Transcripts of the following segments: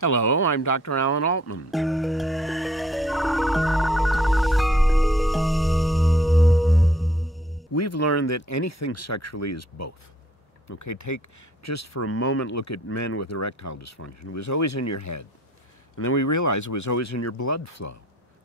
Hello, I'm Dr. Alan Altman. We've learned that anything sexually is both. Okay, take just for a moment, look at men with erectile dysfunction. It was always in your head. And then we realized it was always in your blood flow.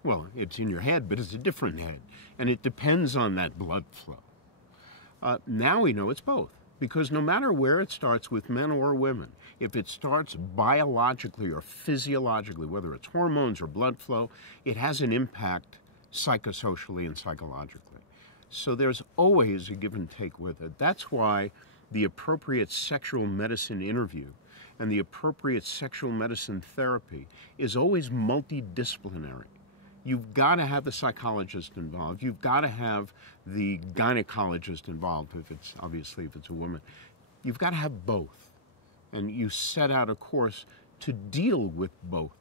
Well, it's in your head, but it's a different head. And it depends on that blood flow. Now we know it's both. Because no matter where it starts with men or women, if it starts biologically or physiologically, whether it's hormones or blood flow, it has an impact psychosocially and psychologically. So there's always a give and take with it. That's why the appropriate sexual medicine interview and the appropriate sexual medicine therapy is always multidisciplinary. You've got to have the psychologist involved. You've got to have the gynecologist involved, if it's a woman. You've got to have both. And you set out a course to deal with both.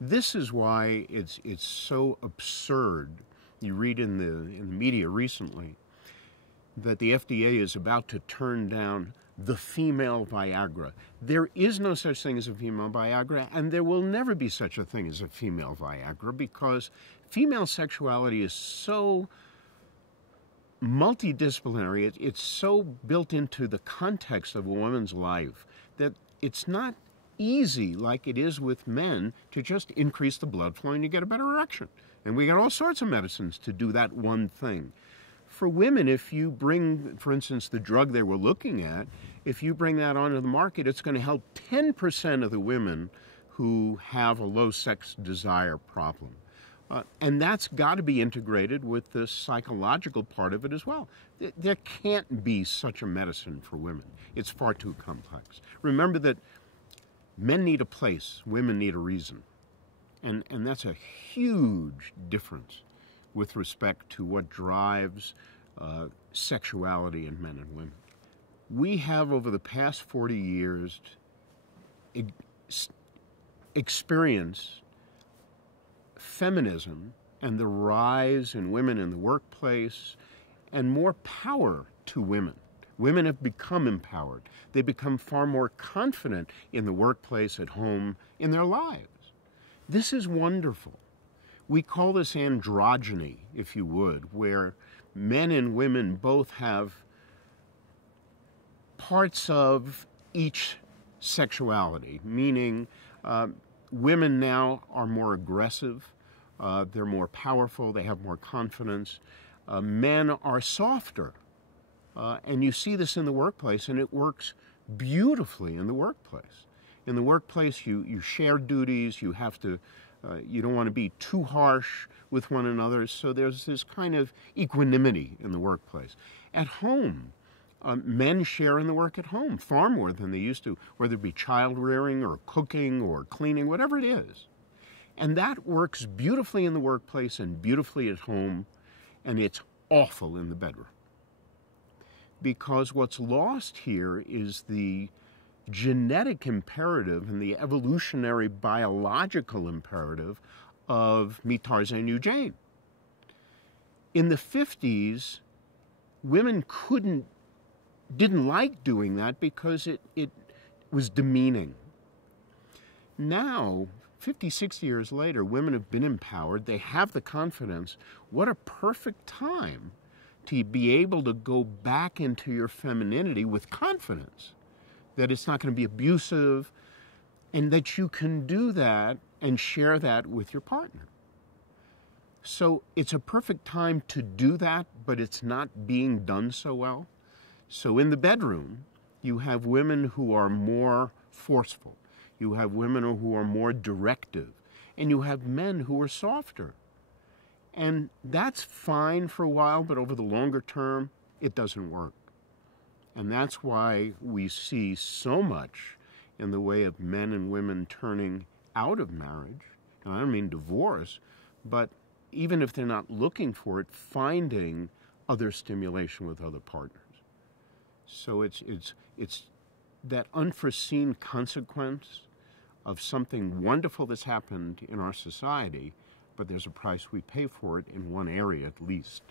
This is why it's so absurd. You read in the media recently that the FDA is about to turn down the female Viagra. There is no such thing as a female Viagra, and there will never be such a thing as a female Viagra, because female sexuality is so multidisciplinary, it's so built into the context of a woman's life that it's not easy like it is with men to just increase the blood flow and you get a better erection. And we got all sorts of medicines to do that one thing. For women, if you bring, for instance, the drug they were looking at, if you bring that onto the market, it's going to help 10% of the women who have a low sex desire problem. And that's got to be integrated with the psychological part of it as well. There can't be such a medicine for women. It's far too complex. Remember that men need a place, women need a reason. And that's a huge difference with respect to what drives sexuality in men and women. We have, over the past 40 years, experienced feminism and the rise in women in the workplace and more power to women. Women have become empowered. They become far more confident in the workplace, at home, in their lives. This is wonderful. We call this androgyny, if you would, where men and women both have parts of each sexuality, meaning women now are more aggressive, they're more powerful, they have more confidence. Men are softer. And you see this in the workplace, and it works beautifully in the workplace. In the workplace, you share duties, you have to you don't want to be too harsh with one another, so there's this kind of equanimity in the workplace. At home, men share in the work at home far more than they used to, whether it be child rearing or cooking or cleaning, whatever it is. And that works beautifully in the workplace and beautifully at home, and it's awful in the bedroom. Because what's lost here is the genetic imperative and the evolutionary biological imperative of meet Tarzan, you Jane. In the 50s, women didn't like doing that because it was demeaning. Now, 50, 60 years later, women have been empowered, they have the confidence. What a perfect time to be able to go back into your femininity with confidence, that it's not going to be abusive, and that you can do that and share that with your partner. So it's a perfect time to do that, but it's not being done so well. So in the bedroom, you have women who are more forceful. You have women who are more directive. And you have men who are softer. And that's fine for a while, but over the longer term, it doesn't work. And that's why we see so much in the way of men and women turning out of marriage. Now, I don't mean divorce, but even if they're not looking for it, finding other stimulation with other partners. So it's that unforeseen consequence of something wonderful that's happened in our society, but there's a price we pay for it in one area at least.